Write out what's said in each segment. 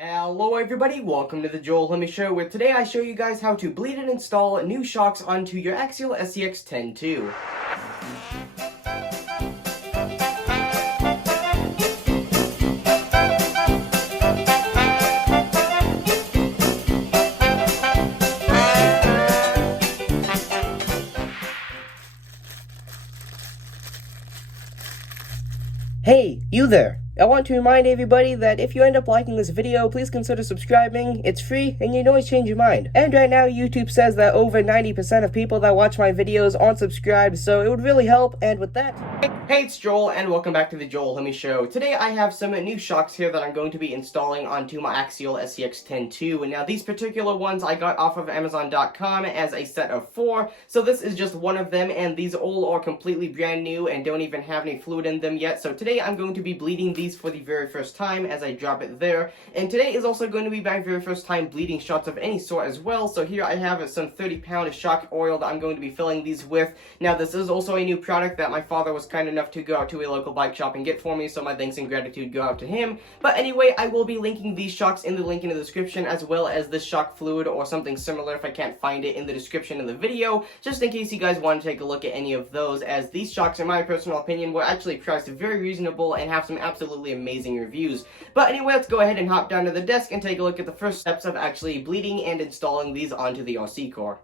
Hello everybody, welcome to the Joel Lemmy Show, where today I show you guys how to bleed and install new shocks onto your Axail SCX-10 too. Hey, you there! I want to remind everybody that if you end up liking this video, please consider subscribing. It's free, and you can always change your mind. And right now, YouTube says that over 90% of people that watch my videos aren't subscribed, so it would really help, and with that... Hey, it's Joel, and welcome back to the Joel Lemmy Show. Today I have some new shocks here that I'm going to be installing onto my Axail SCX-10 too. And now these particular ones I got off of Amazon.com as a set of 4, so this is just one of them, and these all are completely brand new and don't even have any fluid in them yet. So today I'm going to be bleeding these for the very first time as I drop it there. And today is also going to be my very first time bleeding shots of any sort as well. So here I have some 30-pound shock oil that I'm going to be filling these with. Now this is also a new product that my father was kind enough to go out to a local bike shop and get for me, so my thanks and gratitude go out to him. But anyway, I will be linking these shocks in the link in the description, as well as this shock fluid or something similar if I can't find it in the description of the video, just in case you guys want to take a look at any of those, as these shocks, in my personal opinion, were actually priced very reasonable and have some absolutely amazing reviews. But anyway, let's go ahead and hop down to the desk and take a look at the first steps of actually bleeding and installing these onto the RC core.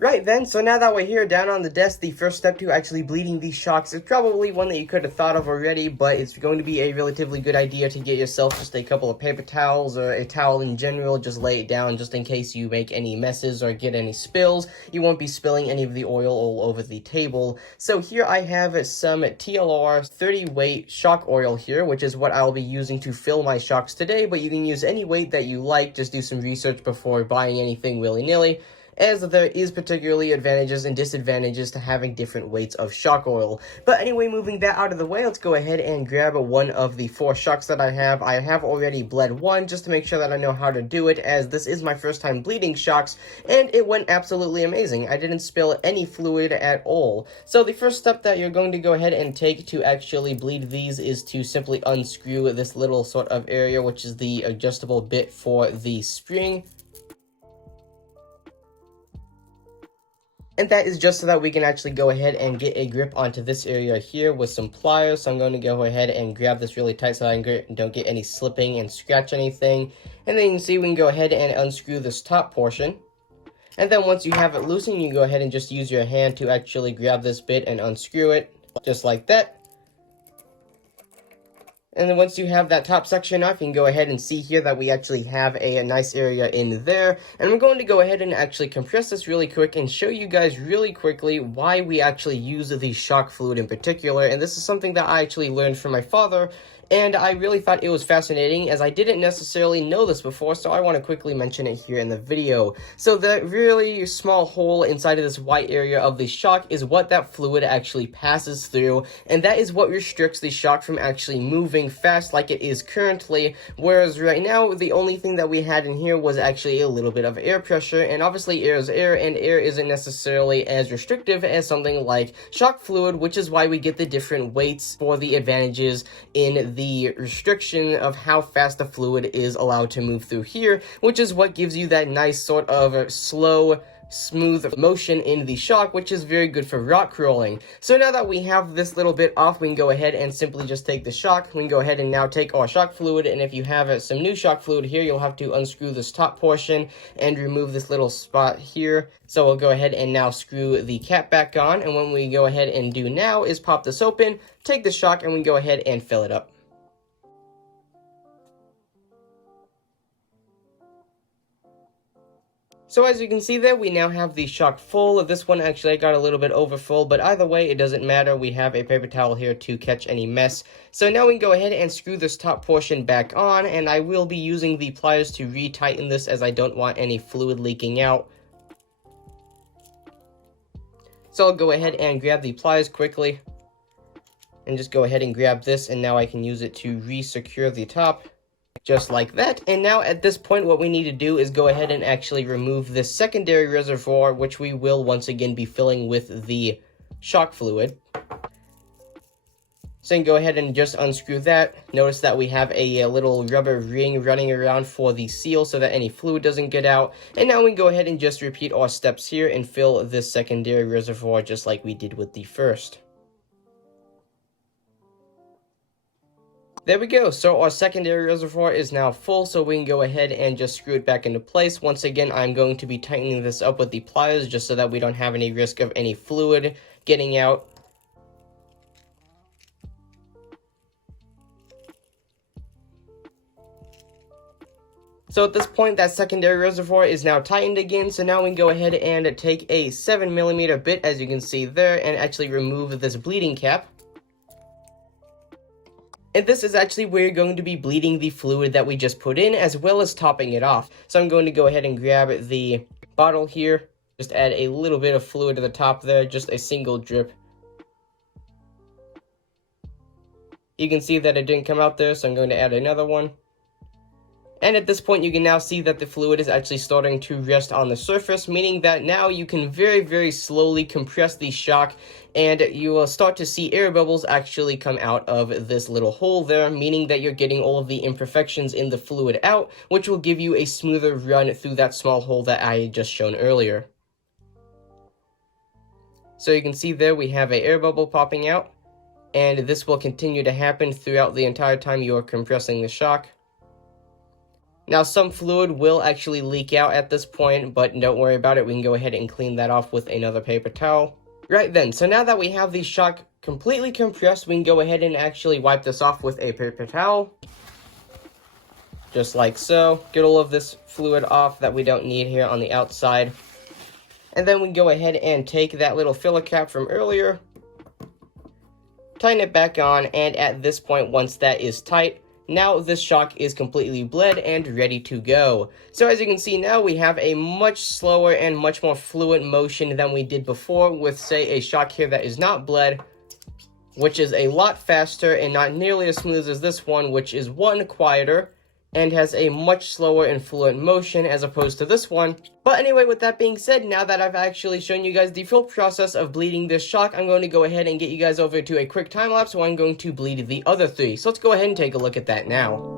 Right then, so now that we're here down on the desk, the first step to actually bleeding these shocks is probably one that you could have thought of already, but it's going to be a relatively good idea to get yourself just a couple of paper towels or a towel in general. Just lay it down just in case you make any messes or get any spills. You won't be spilling any of the oil all over the table. So here I have some TLR 30 weight shock oil here, which is what I'll be using to fill my shocks today, but you can use any weight that you like. Just do some research before buying anything willy-nilly, as there is particularly advantages and disadvantages to having different weights of shock oil. But anyway, moving that out of the way, let's go ahead and grab one of the 4 shocks that I have. I have already bled one just to make sure that I know how to do it, as this is my first time bleeding shocks, and it went absolutely amazing. I didn't spill any fluid at all. So the first step that you're going to go ahead and take to actually bleed these is to simply unscrew this little sort of area, which is the adjustable bit for the spring. And that is just so that we can actually go ahead and get a grip onto this area here with some pliers. So I'm going to go ahead and grab this really tight so that I don't get any slipping and scratch anything. And then you can see we can go ahead and unscrew this top portion. And then once you have it loosened, you can go ahead and just use your hand to actually grab this bit and unscrew it, just like that. And then once you have that top section off, you can go ahead and see here that we actually have a nice area in there. And we're going to go ahead and actually compress this really quick and show you guys really quickly why we actually use the shock fluid in particular. And this is something that I actually learned from my father, and I really thought it was fascinating, as I didn't necessarily know this before, so I want to quickly mention it here in the video. So the really small hole inside of this white area of the shock is what that fluid actually passes through, and that is what restricts the shock from actually moving fast like it is currently, whereas right now the only thing that we had in here was actually a little bit of air pressure, and obviously air is air, and air isn't necessarily as restrictive as something like shock fluid, which is why we get the different weights for the advantages in the restriction of how fast the fluid is allowed to move through here, which is what gives you that nice sort of slow, smooth motion in the shock, which is very good for rock crawling. So now that we have this little bit off, we can go ahead and simply just take the shock. We can go ahead and now take our shock fluid, and if you have some new shock fluid here, you'll have to unscrew this top portion and remove this little spot here. So we'll go ahead and now screw the cap back on, and what we go ahead and do now is pop this open, take the shock, and we go ahead and fill it up. So as you can see there, we now have the shock full. This one actually got a little bit over full, but either way, it doesn't matter. We have a paper towel here to catch any mess. So now we can go ahead and screw this top portion back on, and I will be using the pliers to re-tighten this, as I don't want any fluid leaking out. So I'll go ahead and grab the pliers quickly, and just go ahead and grab this, and now I can use it to re-secure the top. Just like that. And now at this point, what we need to do is go ahead and actually remove this secondary reservoir, which we will once again be filling with the shock fluid. So you can go ahead and just unscrew that. Notice that we have a little rubber ring running around for the seal so that any fluid doesn't get out. And now we can go ahead and just repeat our steps here and fill this secondary reservoir just like we did with the first. There we go, so our secondary reservoir is now full, so we can go ahead and just screw it back into place. Once again, I'm going to be tightening this up with the pliers just so that we don't have any risk of any fluid getting out. So at this point, that secondary reservoir is now tightened again, so now we can go ahead and take a 7mm bit, as you can see there, and actually remove this bleeding cap. And this is actually where you're going to be bleeding the fluid that we just put in, as well as topping it off. So I'm going to go ahead and grab the bottle here, just add a little bit of fluid to the top there, just a single drip. You can see that it didn't come out there, so I'm going to add another one. And at this point, you can now see that the fluid is actually starting to rest on the surface, meaning that now you can very, very slowly compress the shock, and you will start to see air bubbles actually come out of this little hole there, meaning that you're getting all of the imperfections in the fluid out, which will give you a smoother run through that small hole that I had just shown earlier. So you can see there we have an air bubble popping out, and this will continue to happen throughout the entire time you are compressing the shock. Now, some fluid will actually leak out at this point, but don't worry about it. We can go ahead and clean that off with another paper towel. Right then, so now that we have the shock completely compressed, we can go ahead and actually wipe this off with a paper towel. Just like so. Get all of this fluid off that we don't need here on the outside. And then we can go ahead and take that little filler cap from earlier, tighten it back on, and at this point, once that is tight, now this shock is completely bled and ready to go. So as you can see now, we have a much slower and much more fluent motion than we did before with, say, a shock here that is not bled, which is a lot faster and not nearly as smooth as this one, which is one quieter and has a much slower and fluent motion as opposed to this one. But anyway, with that being said, now that I've actually shown you guys the full process of bleeding this shock, I'm going to go ahead and get you guys over to a quick time lapse where I'm going to bleed the other three. So let's go ahead and take a look at that now.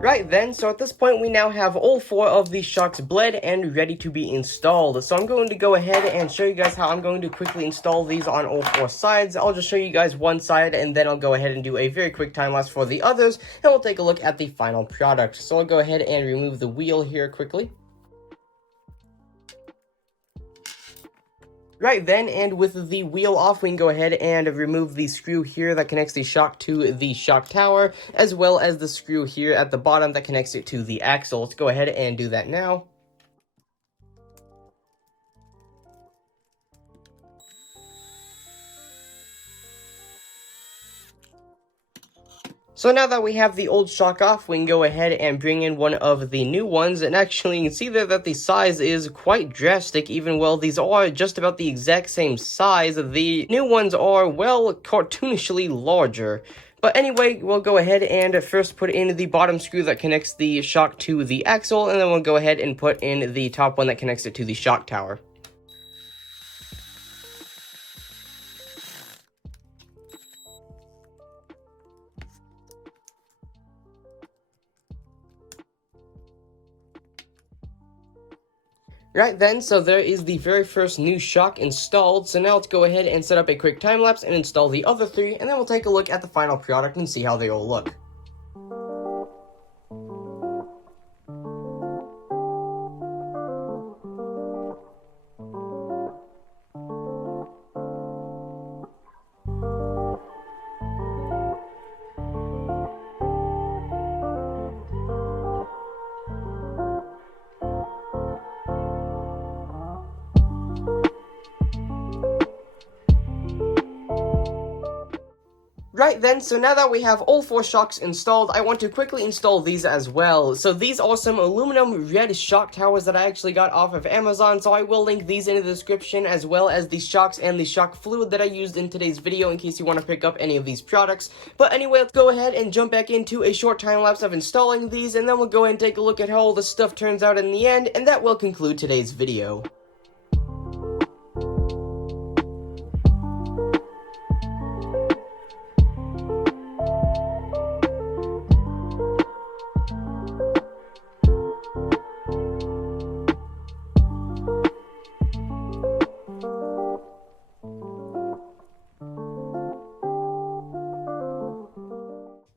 Right then, so at this point we now have all four of these shocks bled and ready to be installed. So I'm going to go ahead and show you guys how I'm going to quickly install these on all four sides. I'll just show you guys one side and then I'll go ahead and do a very quick time lapse for the others, and we'll take a look at the final product. So I'll go ahead and remove the wheel here quickly. Right then, and with the wheel off, we can go ahead and remove the screw here that connects the shock to the shock tower, as well as the screw here at the bottom that connects it to the axle. Let's go ahead and do that now. So now that we have the old shock off, we can go ahead and bring in one of the new ones, and actually you can see there that the size is quite drastic, even while these are just about the exact same size. The new ones are, well, cartoonishly larger. But anyway, we'll go ahead and first put in the bottom screw that connects the shock to the axle, and then we'll go ahead and put in the top one that connects it to the shock tower. Right then, so there is the very first new shock installed. So now let's go ahead and set up a quick time lapse and install the other three, and then we'll take a look at the final product and see how they all look. Right then, so now that we have all 4 shocks installed, I want to quickly install these as well. So these are some aluminum red shock towers that I actually got off of Amazon, so I will link these in the description, as well as the shocks and the shock fluid that I used in today's video in case you want to pick up any of these products. But anyway, let's go ahead and jump back into a short time lapse of installing these, and then we'll go ahead and take a look at how all this stuff turns out in the end, and that will conclude today's video.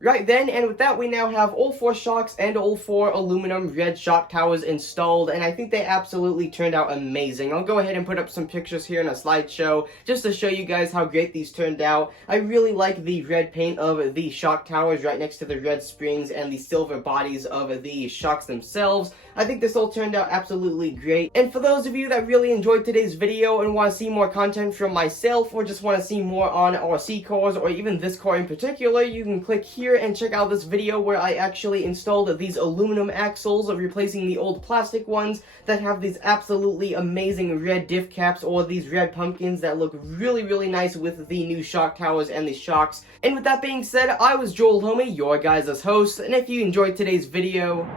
Right then, and with that, we now have all 4 shocks and all 4 aluminum red shock towers installed, and I think they absolutely turned out amazing. I'll go ahead and put up some pictures here in a slideshow, just to show you guys how great these turned out. I really like the red paint of the shock towers right next to the red springs and the silver bodies of the shocks themselves. I think this all turned out absolutely great. And for those of you that really enjoyed today's video and want to see more content from myself, or just want to see more on RC cars, or even this car in particular, you can click here and check out this video where I actually installed these aluminum axles of replacing the old plastic ones that have these absolutely amazing red diff caps, or these red pumpkins that look really nice with the new shock towers and the shocks. And with that being said, I was Joel Homie, your guys' host, and if you enjoyed today's video,